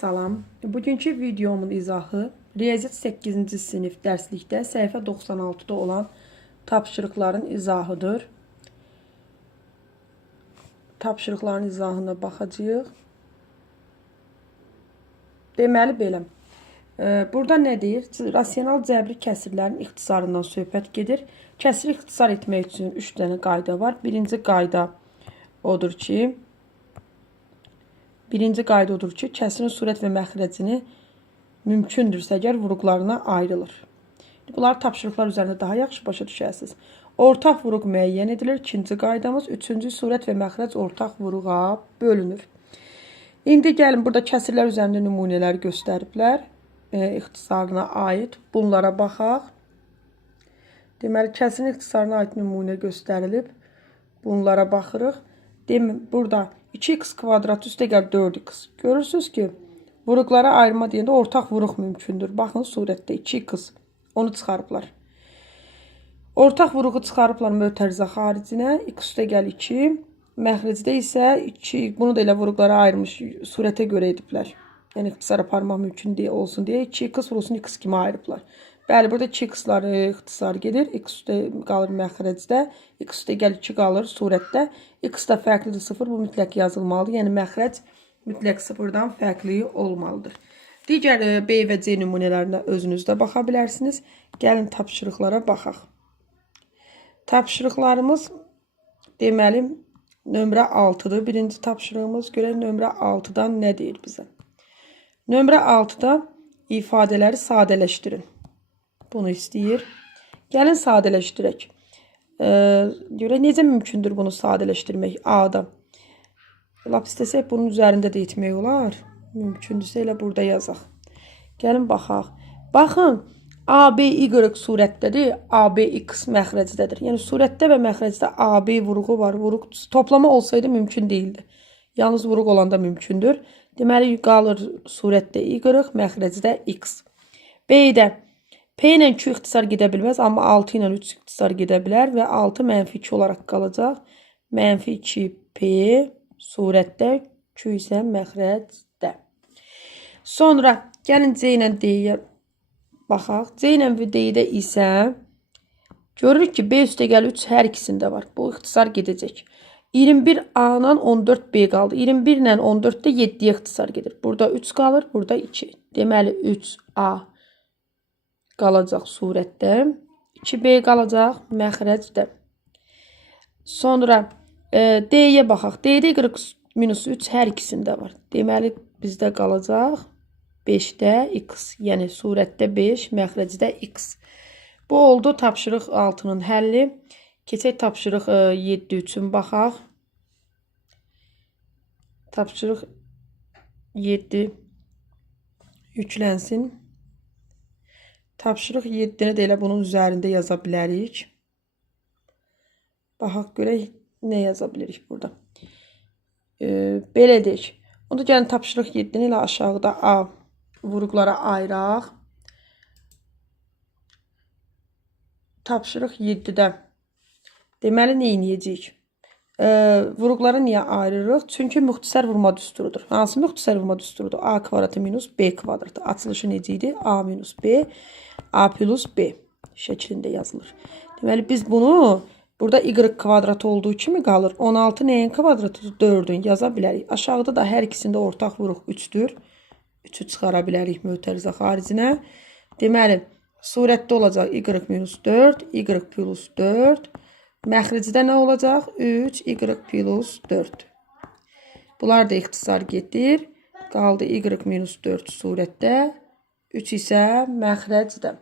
Salam. Bugünkü videomun izahı Riyaziyyat 8-ci sinif dərslikdə səhifə 96-da olan tapşırıqların izahıdır. Tapşırıqların izahına baxacağıq. Deməli belə. Burada nə deyir? Rasional cəbri kəsirlərin ixtisarından söhbət gedir. Kəsiri ixtisar etmək üçün 3 dənə qayda var. Birinci qayda odur ki, kəsirin surət və məxrəcini mümkündürsə əgər vuruqlarına ayrılır. Bunlar tapşırıqlar üzərində daha yaxşı başa düşərsiniz. Ortaq vuruq müəyyən edilir. İkinci qaydamız. Üçüncü surət və məxrəc ortaq vuruğa bölünür. İndi gəlin burada kəsirlər üzərində nümunələr göstəriblər. İxtisarına aid. Bunlara baxaq. Deməli, kəsirin ixtisarına aid nümunə göstərilib. Bunlara baxırıq. Burada 2x kvadratı üstə gəl 4x. Görürsünüz ki, vuruqlara ayırma deyəndə ortaq vuruq mümkündür. Baxın, surətdə 2x. Onu çıxarıblar. Ortaq vuruğu çıxarıblar mötərizə xaricinə. X üstə gəl 2. Məxrəcdə isə 2. Bunu da elə vuruqlara ayırmış surətə görə ediblər. Yəni, ixtisar aparmaq mümkün olsun deyə 2x vurulsun x kimi ayırıblar. Bəli, burada 2x-ları ixtisar gedir. X üstə qalır məxrəcdə. X üstə gəl 2 qalır surətdə. X da fərqlidir 0. Bu mütləq yazılmalıdır. Yəni, məxrəc mütləq 0-dan fərqli olmalıdır. Digər B və C nümunələrinə özünüz də baxa bilərsiniz. Gəlin tapşırıqlara baxaq. Tapşırıqlarımız deməli nömrə 6-dır. Birinci tapşırığımız görək nömrə 6-dan nə deyir bizə? Nömrə 6-da ifadələri sadələşdirin. Bunu istəyir. Gəlin sadələşdirək. Görək necə mümkündür bunu sadələşdirmək A-da. Lap istəsək bunun üzərində də etmək olar. Mümkündürsə elə burada yazaq. Gəlin baxaq. Baxın, ABY surətdədir, ABX məxrəcdədir. Yəni surətdə və məxrəcdə AB vuruğu var. Vuruq toplama olsaydı mümkün deyildi. Yalnız vuruq olanda mümkündür. Deməli qalır surətdə Y, məxrəcdə X. B-də P ilə Q ixtisar gedə bilməz, amma 6 ilə 3 ixtisar gedə bilər və 6 mənfi 2 olaraq qalacaq. Mənfi 2P surətdə, Q isə məxrəcdə. Sonra gəlin C ilə D-yə baxaq. C ilə D-də isə görürük ki, B üstə gəl 3 hər ikisində var. Bu ixtisar gedəcək. 21A-la 14B qaldı. 21 ilə 14-də 7-yə ixtisar gedir. Burada 3 qalır, burada 2. Deməli 3A qalacaq surətdə. 2B qalacaq məxrəcdə. Sonra D-yə baxaq. D-də Y-3 hər ikisində var. Deməli bizdə qalacaq 5-də X. Yəni surətdə 5, məxrəcdə X. Bu oldu tapşırıq 6-nın həlli. Keçək tapşırıq 7 üçün baxaq. Tapşırıq 7 yüklənsin. Tapşırıq 7-ni də elə bunun üzərində yaza bilərik. Baxaq görək nə yaza bilirik burada. Belə deyək. Onda gəlin tapşırıq 7-ni ilə aşağıda A vuruqlara ayıraq. Tapşırıq 7-də deməli nə edəcəyik? Vuruqları niyə ayırırıq? Çünki müxtəsər vurma düsturudur. Hansı müxtəsər vurma düsturudur? A kvadratı minus B kvadratı. Açılışı necə idi? A minus B, A plus B şəklində yazılır. Deməli biz bunu burada Y kvadratı olduğu kimi qalır. 16 nəyin kvadratıdır? 4-ün yaza bilərik. Aşağıda da hər ikisində ortaq vuruq 3-dür. 3-ü çıxara bilərik mötərizə xaricinə. Deməli surətdə olacaq Y minus 4, Y plus 4. Məxrəcdə nə olacaq? 3, Y plus 4. Bunlar da ixtisar gedir. Qaldı Y minus 4 surətdə. 3 isə məxrəcdə.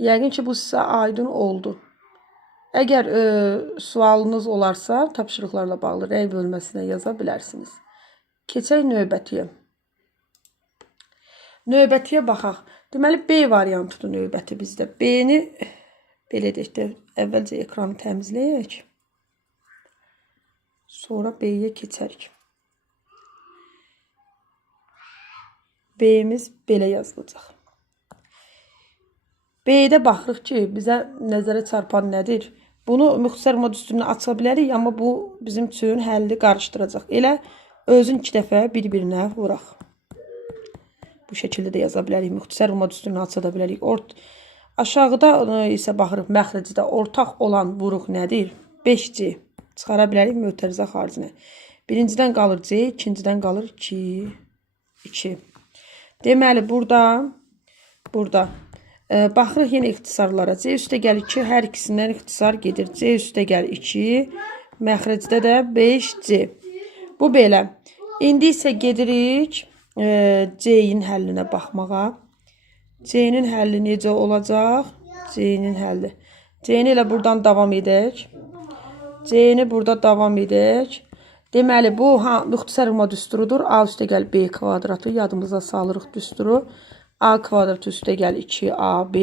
Yəqin ki, bu sizə aydın oldu. Əgər sualınız olarsa, tapşırıqlarla bağlı rəy bölməsinə yaza bilərsiniz. Keçək növbətiyə. Növbətiyə baxaq. Deməli, B variantıdır növbəti bizdə. B-ni belə deyək də, əvvəlcə ekranı təmizləyək. Sonra B-yə keçərik. B-miz belə yazılacaq. B-də baxırıq ki, bizə nəzərə çarpan nədir? Bunu müxtəsər vurma düsturuna aça bilərik, amma bu bizim üçün həlli qarışdıracaq. Elə özün 2 dəfə bir-birinə vuraq. Bu şəkildə də yaza bilərik. Müxtəsər olma düsturunu aça da bilərik. Aşağıda isə baxırıq məxrəcdə ortaq olan vuruq nədir? 5C. Çıxara bilərik mötərizə xaricinə. Birincidən qalır C, ikincidən qalır 2. Deməli, burada baxırıq yenə ixtisarlara. C üstə gəl 2, hər ikisindən ixtisar gedir. C üstə gəl 2, məxrəcdə də 5C. Bu belə. İndi isə gedirik C-nin həllinə baxmağa. C-nin həlli necə olacaq? C-nin həlli. C-ni elə buradan davam edək. C-ni burada davam edək. Deməli, bu müxtəsər olma düsturudur. A üstə gəl B kvadratı. Yadımıza salırıq düsturu. A kvadratı üstə gəl 2AB.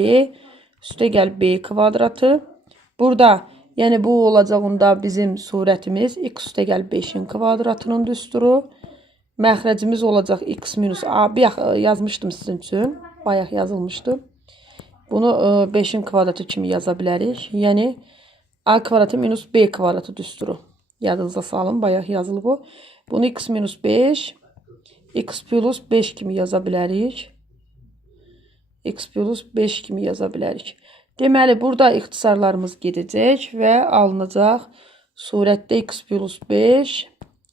Üstə gəl B kvadratı. Burada, yəni bu olacağında bizim surətimiz x üstə gəl 5-in kvadratının düsturu. Məxrəcimiz olacaq x minus A. Yazmışdım sizin üçün. Bayaq yazılmışdı. Bunu 5-in kvadratı kimi yaza bilərik. Yəni A kvadratı minus B kvadratı düsturu. Yadınıza salın, bayaq yazılıb bu. Bunu x minus 5, x plus 5 kimi yaza bilərik. X plus 5 kimi yaza bilərik. Deməli, burada ixtisarlarımız gedəcək və alınacaq surətdə x plus 5,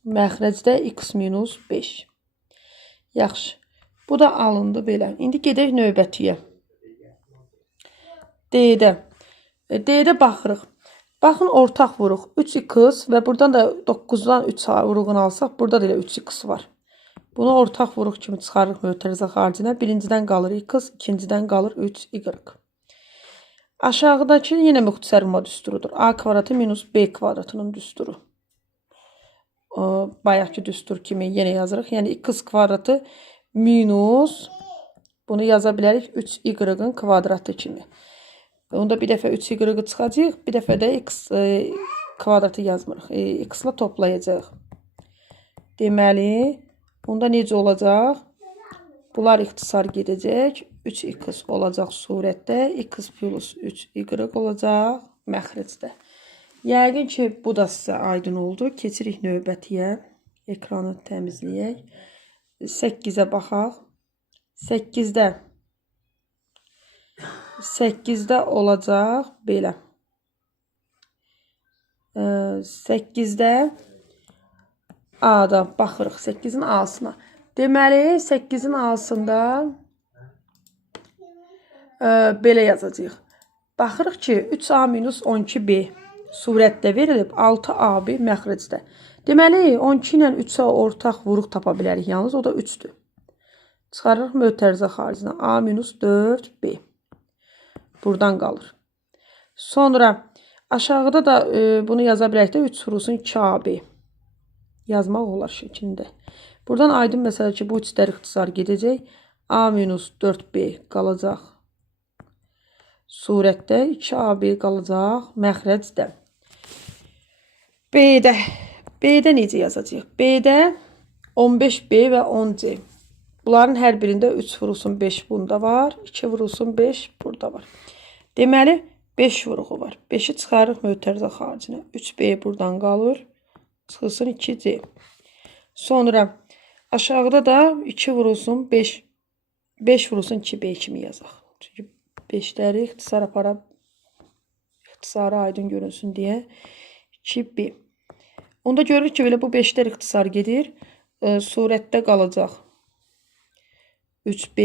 məxrəcdə x minus 5. Yaxşı. Bu da alındı belə. İndi gedək növbətiyə. D-də. D-də baxırıq. Baxın, ortaq vuruq. 3x və buradan da 9-dan 3 vuruğunu alsaq, burada da elə 3x var. Bunu ortaq vuruq kimi çıxarırıq mötərizə xaricinə. Birincidən qalır x, ikincidən qalır 3y. Aşağıdakı yenə müxtəsər olma düsturudur. A kvadratı minus B kvadratının düsturu. Bayaqki düstur kimi yenə yazırıq. Yəni x kvadratı minus, bunu yaza bilərik 3y-ın kvadratı kimi. Onda bir dəfə 3y-ı çıxacaq, bir dəfə də x kvadratı yazmırıq. X-la toplayacaq. Deməli, onda necə olacaq? Bunlar ixtisar gedəcək. 3x olacaq surətdə, x plus 3y olacaq məxrəcdə. Yəqin ki, bu da sizə aydın oldu. Keçirik növbətiyə. Ekranı təmizləyək. 8-ə baxaq. 8-də olacaq belə. 8-də A-da baxırıq 8-in A-sına. Deməli, 8-in A-sında belə yazacağıq. Baxırıq ki, 3A minus 12B surətdə verilib, 6AB məxrəcdə. Deməli, 12 ilə 3-ə ortaq vuruq tapa bilərik. Yalnız o da 3-dür. Çıxarırıq mötərizə xaricinə. A minus 4B. Buradan qalır. Sonra aşağıda da bunu yaza bilərik də 3 vurulsun 2AB. Yazmaq olar şəklində. Buradan aydın məsələ ki, bu 3-lər ixtisar gedəcək. A minus 4B qalacaq surətdə. 2AB qalacaq məxrəcdə. B-də necə yazacağıq? B-də 15B və 10C. Bunların hər birində 3 vurulsun 5 bunda var. 2 vurulsun 5 burada var. Deməli, 5 vuruğu var. 5-i çıxarırıq mötərizə xaricinə. 3B buradan qalır. Çıxılsın 2C. Sonra aşağıda da 2 vurulsun 5. 5 vurulsun 2B kimi yazaq. Çünki 5-ləri ixtisar aparaq. İxtisarı aydın görünsün deyə. 2B. Onda görürük ki, belə bu 5-lər ixtisar gedir. Surətdə qalacaq 3B,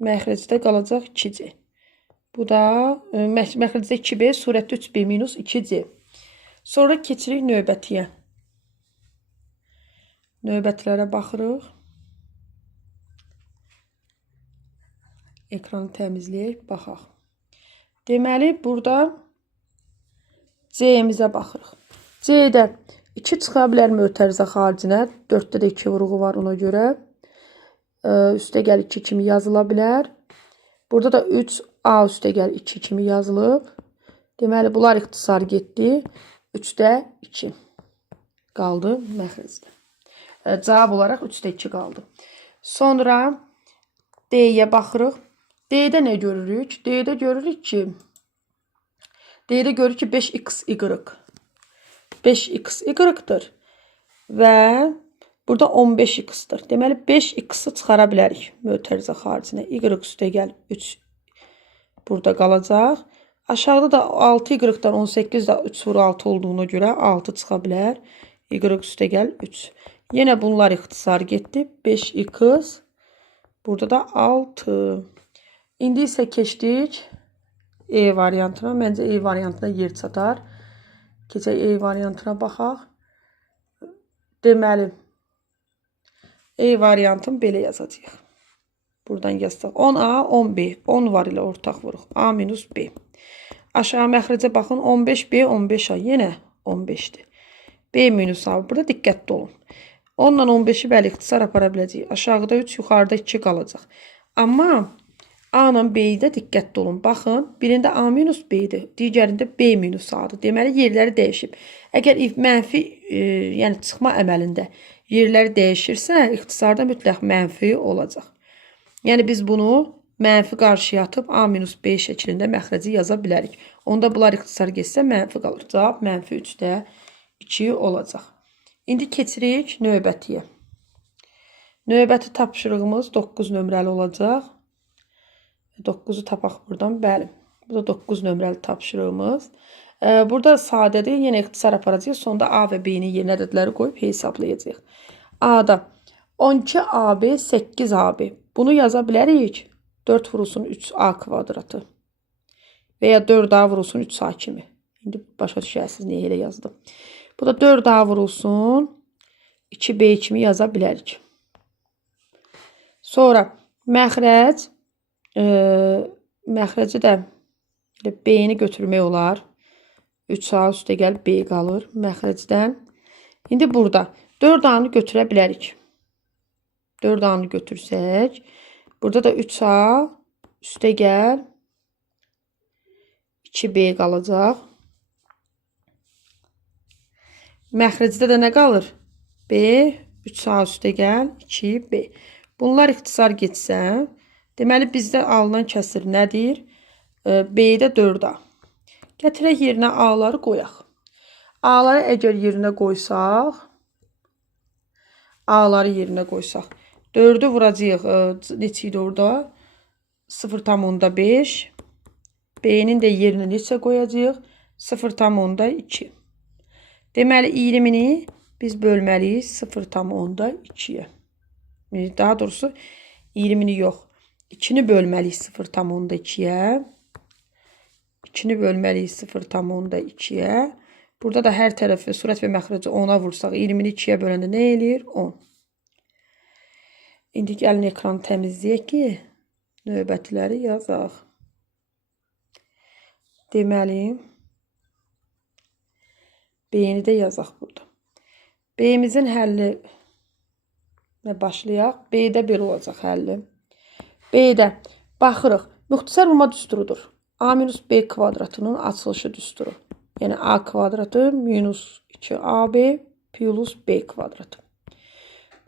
məxrəcdə qalacaq 2C. Bu da məxrəcdə 2B, surətdə 3B minus 2C. Sonra keçirik növbətiyə. Növbətlərə baxırıq. Ekranı təmizləyək, baxaq. Deməli, burada C-mizə baxırıq. C-də 2 çıxa bilər mötərizə xaricinə. 4-də də 2 vuruğu var ona görə. Üstə gəl 2 kimi yazıla bilər. Burada da 3A üstə gəl 2 kimi yazılıb. Deməli, bunlar ixtisar getdi. 3-də 2 qaldı məxrəcdə. Cavab olaraq 3-də 2 qaldı. Sonra D-yə baxırıq. D-də nə görürük? D-də görürük ki, 5xy. 5xy-dır və Burada 15x-dir. Deməli 5x-i çıxara bilərik mötərizə xaricinə. Y üstə gəl 3 burada qalacaq. Aşağıda da 6y-dan 18 də 3 vur 6 olduğuna görə 6 çıxa bilər. Y üstə gəl 3. Yenə bunlar ixtisar getdi. 5x. Burada da 6. İndi isə keçdik E variantına. Məncə E variantına yer çatar. Keçək E variantına baxaq. Deməli E variantını belə yazacağıq. Buradan yazsaq 10A, 10B. 10 var ilə ortaq vuruq. A minus B. Aşağı məxrəcə baxın. 15B, 15A. Yenə 15-dir. B minus A. Burada diqqətli olun. 10 ilə 15-i bəli ixtisar apara biləcəyik. Aşağıda 3, yuxarıda 2 qalacaq. Amma A ilə B-də diqqətli olun. Baxın, birində A minus B-dir, digərində B minus A-dır. Deməli, yerləri dəyişib. Əgər mənfi, yəni çıxma əməlində yerləri dəyişirsə, ixtisarda mütləq mənfi olacaq. Yəni, biz bunu mənfi qarşıya atıb A minus B şəklində məxrəci yaza bilərik. Onda bunlar ixtisar getsə, mənfi qalır. Cavab mənfi 3-də 2 olacaq. İndi keçirik növbətiyə. Növbəti tapşırığımız 9 nömrəli olacaq. 9-u tapaq buradan. Bəli. Bu da 9 nömrəli tapşırığımız. Burada sadədir. Yenə ixtisar aparacağıq. Sonda A və B-nin yerinə ədədləri qoyub hesablayacağıq. A-da 12AB, 8AB. Bunu yaza bilərik. 4 vurulsun 3A kvadratı. Və ya 4A vurulsun 3A kimi. İndi başa düşərsiniz niyə elə yazdım. Bu da 4A vurulsun 2B kimi yaza bilərik. Sonra məxrəc məxrəci də B-ni götürmək olar. 3A üstə gəl B qalır məxrəcdən. İndi burada 4A-nı götürə bilərik. 4A-nı götürsək, burada da 3A üstə gəl 2B qalacaq. Məxrəcdə də nə qalır? B, 3A üstə gəl 2B. Bunlar ixtisar getsə, deməli, bizdə alınan kəsir nədir? B-də 4A. Gətirək yerinə A-ları qoyaq. A-ları əgər yerinə qoysaq, A-ları yerinə qoysaq, 4-ü vuracaq, neçə idi orada? 0,5. B-nin də yerinə neçə qoyacaq? 0,2. Deməli, 20-ni biz bölməliyik 0,2-yə. Daha doğrusu 20-ni yox. 2-ni bölməliyik 0,2-yə. 2-ni bölməliyik 0,2-yə. Burada da hər tərəfi surət və məxrəci 10-a vursaq, 20-ni 2-yə böləndə nə eləyir? 10. İndi gəlin ekranı təmizləyək ki, növbətiləri yazaq. Deməli, B-ni də yazaq burada. B-imizin həlli başlayaq. B-də 1 olacaq həlli. B-də baxırıq. Müxtəsər vurma düsturudur. A minus B kvadratının açılışı düsturu. Yəni A kvadratı minus 2AB plus B kvadratı.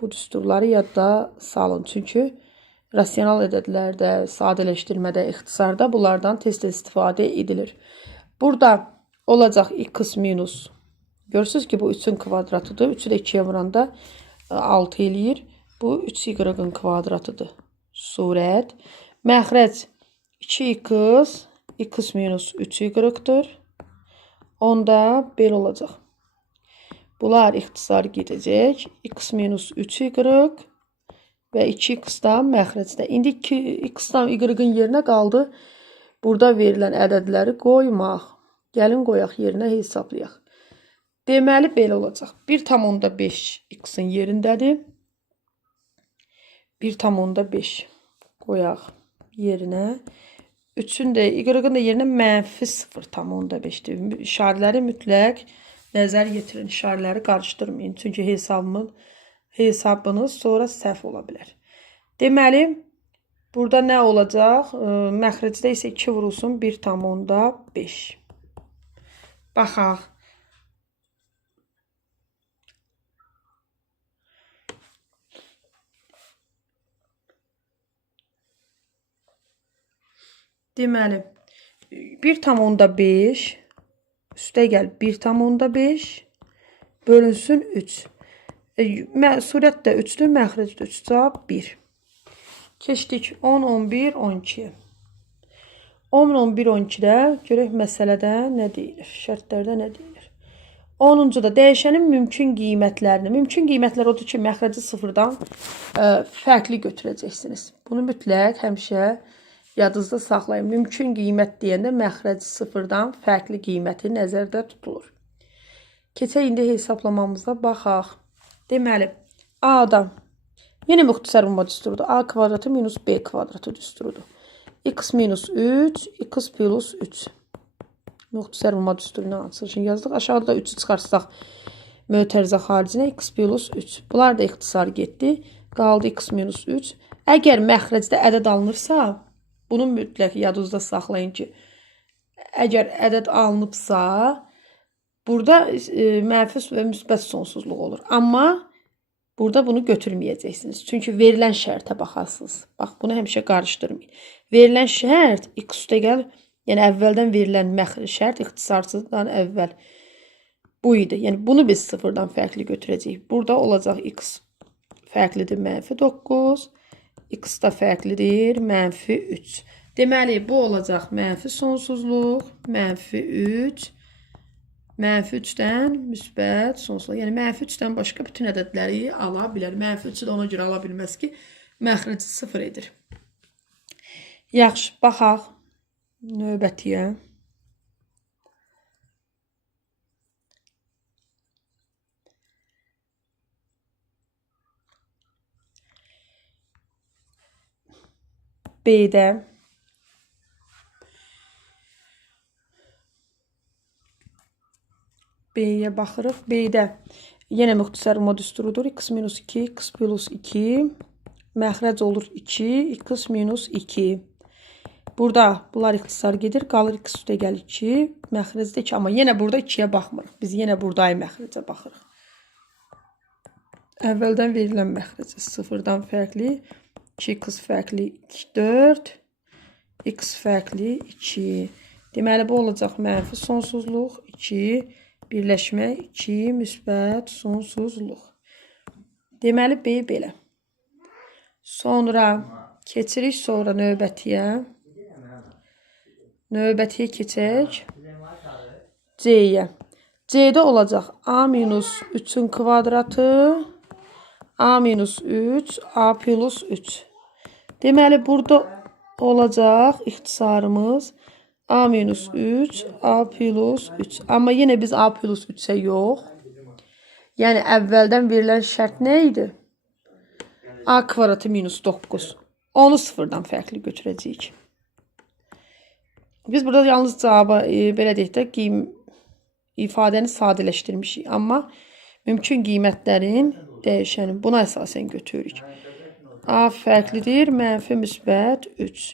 Bu düsturları yadda salın. Çünki rasional ədədlərdə, sadələşdirmədə, ixtisarda bunlardan tez-tez istifadə edilir. Burada olacaq x minus. Görürsünüz ki, bu 3-ün kvadratıdır. 3-ü də 2-yə vuranda 6 eləyir. Bu 3y-ın kvadratıdır. Surət. Məxrəc 2x, x minus 3y-dir. Onda belə olacaq. Bunlar ixtisar gedəcək. X minus 3y və 2x-dan məxrəcdə. İndi x-dan y-ın yerinə qaldı. Burada verilən ədədləri qoymaq. Gəlin qoyaq yerinə hesablayaq. Deməli, belə olacaq. 1,5 x-in yerindədir. 1,5 qoyaq yerinə. 3-ün də, y-ın da yerinə mənfi 0,5-dir. İşarələri mütləq nəzər yetirin. İşarələri qarışdırmayın. Çünki hesabınız sonra səhv ola bilər. Deməli, burada nə olacaq? Məxrəcdə isə 2 vurulsun 1,5. Baxaq. Deməli, 1,5 üstə gəl 1,5 bölünsün 3. Surət də 3-dür, məxrəc də 3. Cavab 1. Keçdik 10, 11, 12. 10, 11, 12-də görək məsələdə nə deyilir? Şərtlərdə nə deyilir? 10-da dəyişənin mümkün qiymətlərini. Mümkün qiymətlər odur ki, məxrəci sıfırdan fərqli götürəcəksiniz. Bunu mütləq həmişə yadınızda saxlayın. Mümkün qiymət deyəndə məxrəci sıfırdan fərqli qiyməti nəzərdə tutulur. Keçək indi hesablamamıza baxaq. Deməli, A-dan yenə müxtəsər vurma düsturudur. A kvadratı minus B kvadratı düsturudur. X minus 3, X plus 3. Müxtəsər vurma düsturundan açılışını yazdıq. Aşağıda da 3'ü çıxarsaq mötərizə xaricinə X plus 3. Bunlar da ixtisar getdi. Qaldı X minus 3. Əgər məxrəcdə ədəd alınırsa, bunu mütləq yadınızda saxlayın ki, əgər ədəd alınıbsa, burada mənfi və müsbət sonsuzluq olur. Amma burada bunu götürməyəcəksiniz. Çünki verilən şərtə baxarsınız. Bax, bunu həmişə qarışdırmayın. Verilən şərt x üstəgəl, yəni əvvəldən verilən şərt ixtisarsızdan əvvəl bu idi. Yəni bunu biz sıfırdan fərqli götürəcəyik. Burada olacaq x fərqlidir mənfi 9, x da fərqlidir mənfi 3. Deməli, bu olacaq mənfi sonsuzluq, mənfi 3, mənfi 3-dən müsbət sonsuzluq. Yəni, mənfi 3-dən başqa bütün ədədləri ala bilər. Mənfi 3-ü də ona görə ala bilməz ki, məxrəci sıfır edir. Yaxşı, baxaq növbətiyə. B-də B-yə baxırıq. B-də yenə müxtəsər vurma düsturudur. X minus 2, X plus 2. Məxrəc olur 2, X minus 2. Burada bunlar ixtisar gedir. Qalır X üstəgəl 2. Məxrəcdə 2. Amma yenə burada 2-yə baxmırıq. Biz yenə buradayı məxrəcə baxırıq. Əvvəldən verilən məxrəcə sıfırdan fərqli. 2x fərqli 4. X fərqli 2. Deməli, bu olacaq mənfi sonsuzluq 2. Birləşmə 2, müsbət sonsuzluq. Deməli, B belə. Sonra keçirik sonra növbətiyə. Növbətiyə keçək. C-yə. C-də olacaq A minus 3-ün kvadratı, A minus 3, A plus 3. Deməli, burada olacaq ixtisarımız A minus 3, A plus 3. Amma yenə biz A plus 3-ə yox. Yəni, əvvəldən verilən şərt nə idi? A kvadratı minus 9. Onu sıfırdan fərqli götürəcəyik. Biz burada yalnız cavabı, belə deyək də, ifadəni sadələşdirmişik. Amma mümkün qiymətlərin dəyişəni buna əsasən götürürük. A fərqlidir, mənfi müsbət 3.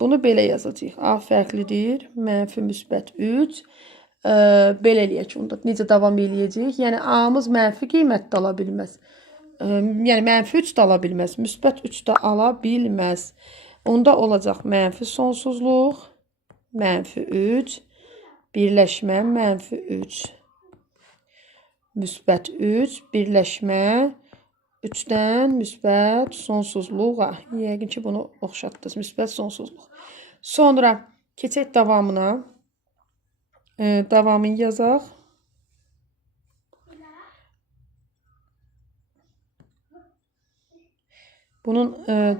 Bunu belə yazacağıq. A fərqlidir, mənfi müsbət 3. Belə eləyək onda. Necə davam eləyəcəyik? Yəni, A-mız mənfi qiymət də ala bilməz. Yəni, mənfi 3 də ala bilməz. Müsbət 3 də ala bilməz. Onda olacaq mənfi sonsuzluq, mənfi 3, birləşmə mənfi 3. Müsbət 3, birləşmə 3-dən müsbət sonsuzluğa. Yəqin ki, bunu oxşatdınız. Müsbət sonsuzluq. Sonra keçək davamına. Davamını yazaq. Bunun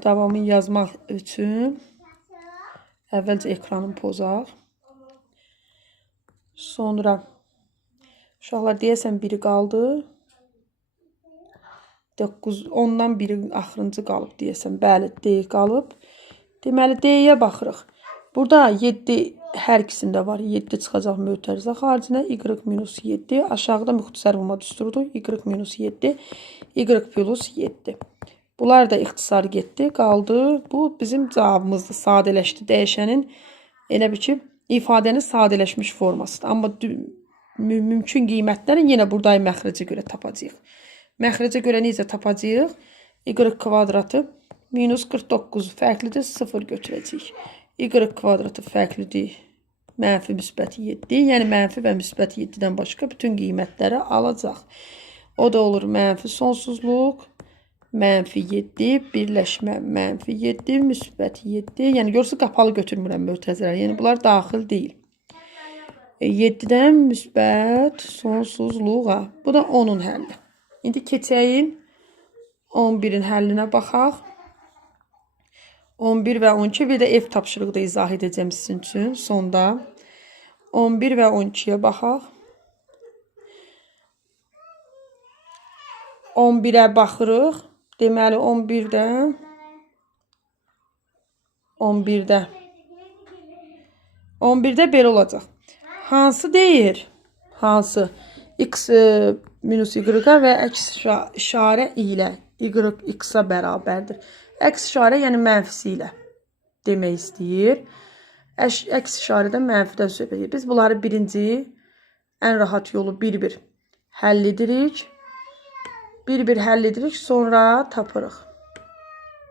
davamını yazmaq üçün əvvəlcə ekranı pozaq. Sonra uşaqlar deyəsən biri qaldı. 10-dan biri axırıncı qalıb deyəsən. Bəli, D qalıb. Deməli, D-yə baxırıq. Burada 7 hər ikisində var. 7 çıxacaq mötərizə xaricinə. Y minus 7. Aşağıda müxtəsər vurma düsturudur. Y minus 7. Y plus 7. Bunlar da ixtisar getdi. Qaldı. Bu bizim cavabımızdır. Sadələşdi. Dəyişənin elə bir ki, ifadənin sadələşmiş formasıdır. Amma mümkün qiymətlərin yenə buradayı məxrəcə görə tapacağıq. Məxrəcə görə necə tapacağıq? Y kvadratı minus 49 fərqlidir. 0 götürəcəyik. Y kvadratı fərqlidir. mənfi müsbət 7. Yəni mənfi və müsbət 7-dən başqa bütün qiymətləri alacaq. O da olur mənfi sonsuzluq, mənfi 7, birləşmə mənfi 7, müsbət 7. Yəni görürsünüz qapalı götürmürəm mötərizələri. Yəni bunlar daxil deyil. 7-dən müsbət sonsuzluğa. Bu da 10-un həlli. İndi keçəyim 11-in həllinə baxaq. 11 və 12 bir də ev tapşırığı da izah edəcəm sizin üçün sonda. 11 və 12-yə baxaq. 11-ə baxırıq. Deməli 11-də belə olacaq. Hansı deyir? Hansı? X minus y-a və əks işarə ilə y x-a bərabərdir. Əks işarə yəni mənfisi ilə demək istəyir. Əks işarədən mənfidən söhbət edir. Biz bunları birinci ən rahat yolu bir-bir həll edirik. Bir-bir həll edirik, sonra tapırıq.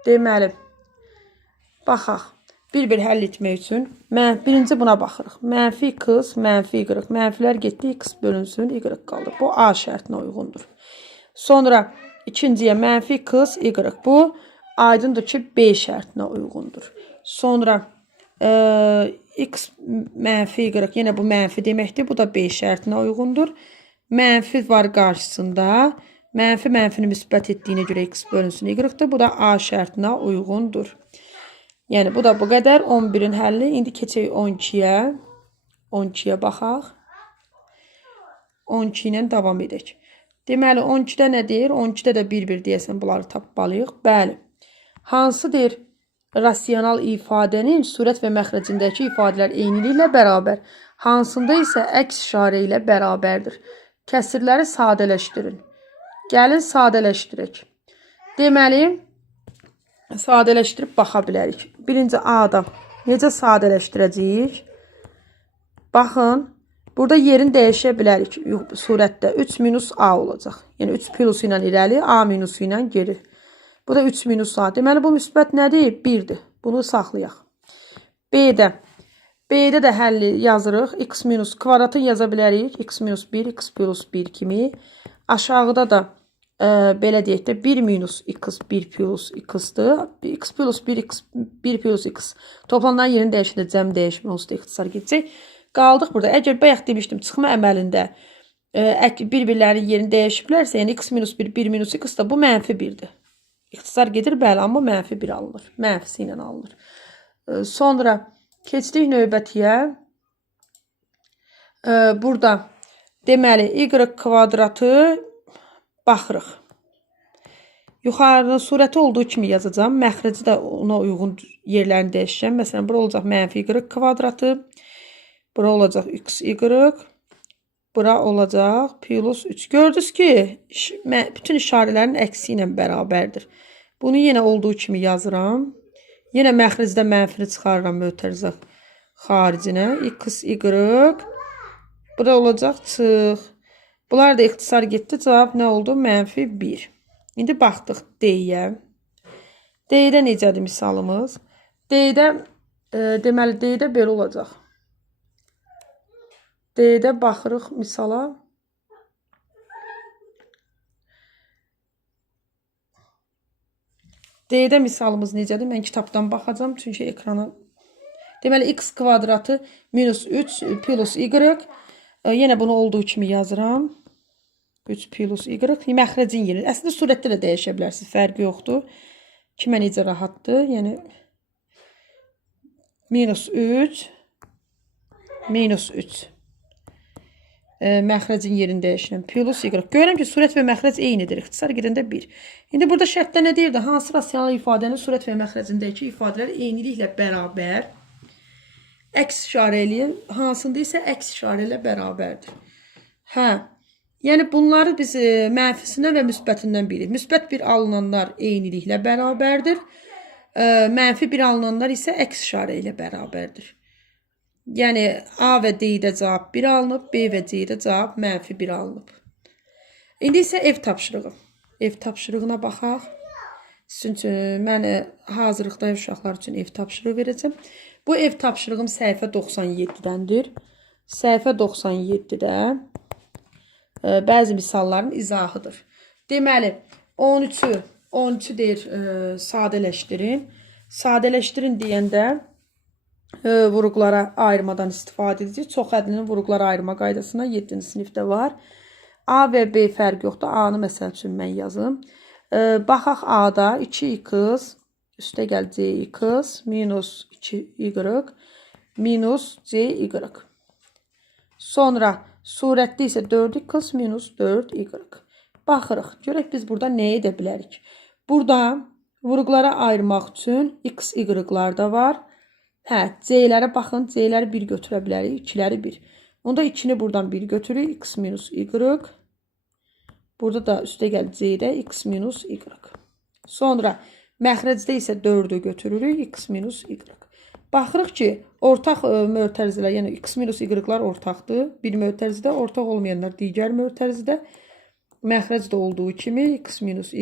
Deməli, baxaq. Bir-bir həll etmək üçün birinci buna baxırıq. Mənfi x, mənfi y. Mənfilər getdi, x bölünsün, y qaldı. Bu A şərtinə uyğundur. Sonra ikinciyə mənfi x, y. Bu aydındır ki, B şərtinə uyğundur. Sonra x mənfi y, yenə bu mənfi deməkdir. Bu da B şərtinə uyğundur. Mənfi var qarşısında. Mənfi mənfini müsbət etdiyinə görə x bölünsün y-dir. Bu da A şərtinə uyğundur. Yəni bu da bu qədər 11-in həlli. İndi keçək 12-yə. 12-yə baxaq. 12 ilə davam edək. Deməli 12-də nə deyir? 12-də də bir-bir deyəsən bunları tapmalıyıq. Bəli. Hansıdır rasional ifadənin surət və məxrəcindəki ifadələr eyniliklə bərabər? Hansında isə əks işarə ilə bərabərdir. Kəsirləri sadələşdirin. Gəlin sadələşdirək. Deməli, sadələşdirib baxa bilərik. Birinci A-da necə sadələşdirəcəyik? Baxın, burada yerini dəyişə bilərik. Surətdə 3 minus A olacaq. Yəni 3 plusu ilə irəli, A minusu ilə geri. Bu da 3 minus A. Deməli, bu müsbət nədir? 1-dir. Bunu saxlayaq. B-də. B-də də həlli yazırıq. X minus kvadratını yaza bilərik. X minus 1, X plus 1 kimi. Aşağıda da belə deyək də 1 minus x 1 plus x-dır. X plus 1 x 1 plus x. Toplamdan yerini dəyişəndə cəm dəyişmə onsuz da ixtisar gedəcək. Qaldıq burada. Əgər bayaq demişdim, çıxma əməlində bir-birlərinin yerini dəyişiblərsə, yəni x minus 1, 1 minus x da bu mənfi 1-dir. İxtisar gedir, bəli, amma mənfi 1 alınır. Mənfisi ilə alınır. Sonra keçdik növbətiyə. Burada deməli y kvadratı baxırıq. Yuxarının surəti olduğu kimi yazacağım. Məxrəci də ona uyğun yerlərini dəyişəcəm. Məsələn, bura olacaq mənfi y kvadratı. Bura olacaq x y. Bura olacaq plus 3. Gördünüz ki, bütün işarələrin əksi ilə bərabərdir. Bunu yenə olduğu kimi yazıram. Yenə məxrəcdə mənfini çıxarıram mötərizə xaricinə. X y. Bura olacaq çıx. Bunlar da ixtisar getdi. Cavab nə oldu? Mənfi 1. İndi baxdıq D-yə. D-də necədir misalımız? D-də, deməli D-də belə olacaq. D-də baxırıq misala. D-də misalımız necədir? Mən kitabdan baxacağım. Çünki ekrana... Deməli, x kvadratı minus 3 plus y. Yenə bunu olduğu kimi yazıram. 3 plus y. Məxrəcin yeri. Əslində surətdə də dəyişə bilərsiniz. Fərqi yoxdur. Kimə necə rahatdır? Yəni, minus 3. Minus 3. Məxrəcin yerini dəyişirəm. Plus y. Görürəm ki, surət və məxrəc eynidir. İxtisar gedəndə 1. İndi burada şərtdə nə deyirdi? Hansı rasional ifadənin surət və məxrəcindəki ifadələr eyniliklə bərabər? Əks işarə eləyir. Hansında isə əks işarə ilə bərabərdir. Hə. Yəni bunları biz mənfisindən və müsbətindən bilirik. Müsbət 1 alınanlar eyniliklə bərabərdir. Mənfi 1 alınanlar isə əks işarə ilə bərabərdir. Yəni A və D-də cavab 1 alınıb, B və C-də cavab mənfi 1 alınıb. İndi isə ev tapşırığı. Ev tapşırığına baxaq. Sizin üçün mən hazırlıqda uşaqlar üçün ev tapşırığı verəcəm. Bu ev tapşırığım səhifə 97-dəndir. Səhifə 97-də bəzi misalların izahıdır. Deməli, 13'ü deyir sadələşdirin. Sadələşdirin deyəndə vurğulara ayırmadan istifadə edirik. Çox ədlinin vurğulara ayırma qaydasına 7-ci sinifdə var. A və B fərq yoxdur. A-nı məsəl üçün mən yazım. Baxaq A-da 2x üstə gəl cx minus 2y minus cy. Sonra surətdə isə 4x minus 4y. Baxırıq. Görək biz burada nə edə bilərik? Burada vurğulara ayırmaq üçün x, y-lar da var. C-lərə baxın. C-ləri 1 götürə bilərik. 2-ləri 1. Onda 2-ni buradan 1 götürürük. X minus y. Burada da üstə gəl C-də x minus y. Sonra məxrəcdə isə 4-ü götürürük. X minus y. Baxırıq ki, ortaq mötərizələr, yəni x minus y-lar ortaqdır. Bir mötərizədə, ortaq olmayanlar digər mötərizədə. Məxrəcdə olduğu kimi x minus y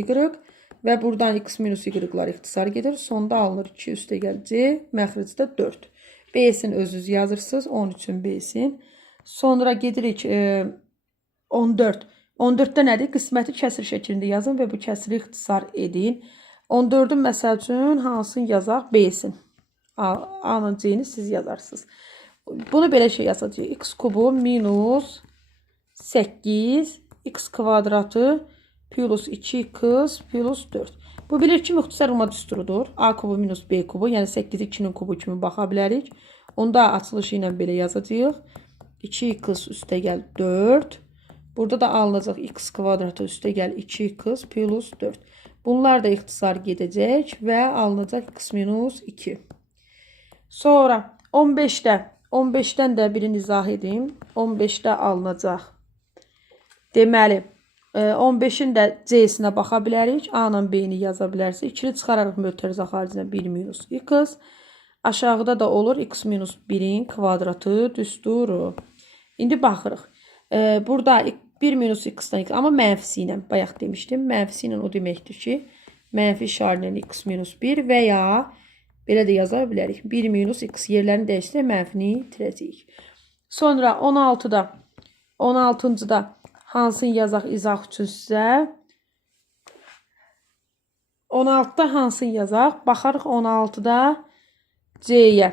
və buradan x minus y-lar ixtisar gedir. Sonda alınır 2 üstə gəl C, məxrəcdə 4. B-sin özünüz yazırsınız, 13-ün B-sin. Sonra gedirik 14. 14-də nədir? Qisməti kəsr şəklində yazın və bu kəsri ixtisar edin. 14-ün məsəl üçün hansını yazaq? B-sin. A-nın C-ni siz yazarsınız. Bunu belə şey yazacaq. X kubu minus 8 x kvadratı plus 2x plus 4. Bu bilir ki, müxtəsər düsturudur. A kubu minus B kubu, yəni 8-i 2-nin kubu kimi baxa bilərik. Onda açılışı ilə belə yazacağıq. 2x üstə gəl 4. Burada da alınacaq x kvadratı üstə gəl 2x plus 4. Bunlar da ixtisar gedəcək və alınacaq x minus 2. Sonra 15'dən də birini izah edeyim. 15'də alınacaq. Deməli, 15'in də C-sinə baxa bilərik. A-nın B-ni yaza bilərsiniz. 2-ni çıxararıq mötərizə xaricinə 1 minus x. Aşağıda da olur x minus 1'in kvadratı düsturu. İndi baxırıq. Burada 1 minus x-dən x, amma mənfisi ilə, bayaq demişdim. Mənfisi ilə o deməkdir ki, mənfi işarə ilə x minus 1 və ya belə də yaza bilərik. 1 minus x yerlərini dəyişdirək, mənfini itirəcəyik. Sonra 16-cıda hansını yazaq izah üçün sizə? 16-da hansını yazaq? Baxarıq 16-da C-yə.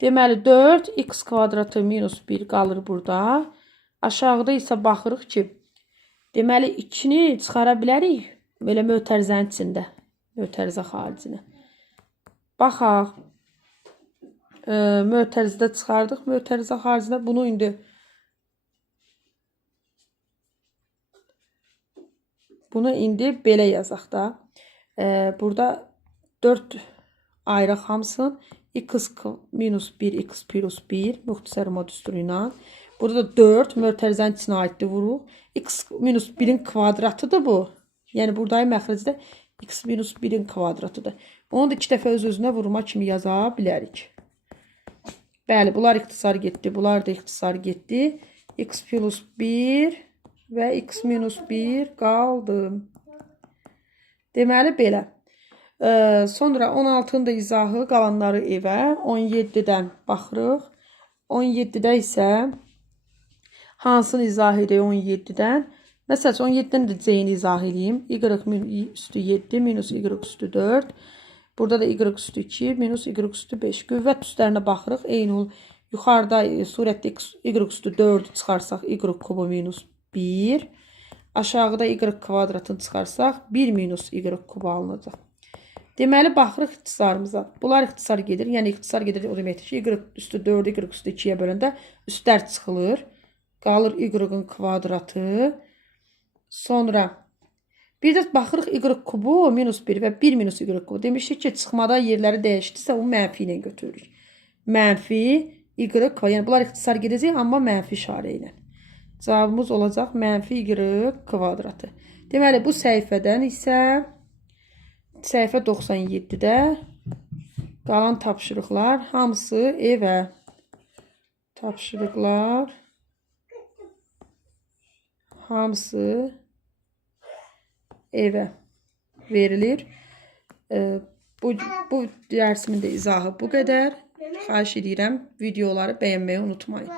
Deməli 4 x kvadratı minus 1 qalır burada. Aşağıda isə baxırıq ki, deməli 2-ni çıxara bilərik. Belə mötərizənin içində. Mötərizə xaricinə. Baxaq. Mötərizədə çıxardıq. Mötərizə xaricinə bunu indi belə yazaq da. Burada 4 ayrıq hamısın. X minus 1, x plus 1 müxtəsər düsturu ilə. Burada da 4 mötərizənin içinə aiddir vuruq. X minus 1'in kvadratıdır bu. Yəni buradayı məxrəcdə x minus 1'in kvadratıdır. Onu da 2 dəfə öz-özünə vurma kimi yaza bilərik. Bəli, bunlar ixtisar getdi. Bunlar da ixtisar getdi. X plus 1 və x minus 1 qaldı. Deməli belə. Sonra 16'nın da izahı qalanları evə. 17'dən baxırıq. 17'də isə hansını izah edək 17'dən? Məsələn 17'dən də C-ni izah edeyim. Y üstü 7 minus y üstü 4. Burada da y üstü 2 minus y üstü 5. Qüvvət üstlərinə baxırıq. Eyni yuxarıda surətdə y üstü 4 çıxarsaq y kubu minus 1. Aşağıda y kvadratını çıxarsaq 1 minus y kubu alınacaq. Deməli, baxırıq ixtisarımıza. Bunlar ixtisar gedir. Yəni, ixtisar gedir o deməkdir ki, y üstü 4, y üstü 2'yə böləndə üstlər çıxılır. Qalır y-ın kvadratı. Sonra bir də baxırıq y kubu minus 1 və 1 minus y kubu. Demişdik ki, çıxmada yerləri dəyişdirsə, o mənfi ilə götürürük. Mənfi y kvadratı. Yəni, bunlar ixtisar gedəcək, amma mənfi işarə ilə. Cavabımız olacaq mənfi y kvadratı. Deməli, bu səhifədən isə səhifə 97'də qalan tapşırıqlar hamısı evə. Tapşırıqlar hamısı evə. verilir. Bu dərsimin də izahı bu qədər. Xahiş edirəm videoları bəyənməyi unutmayın.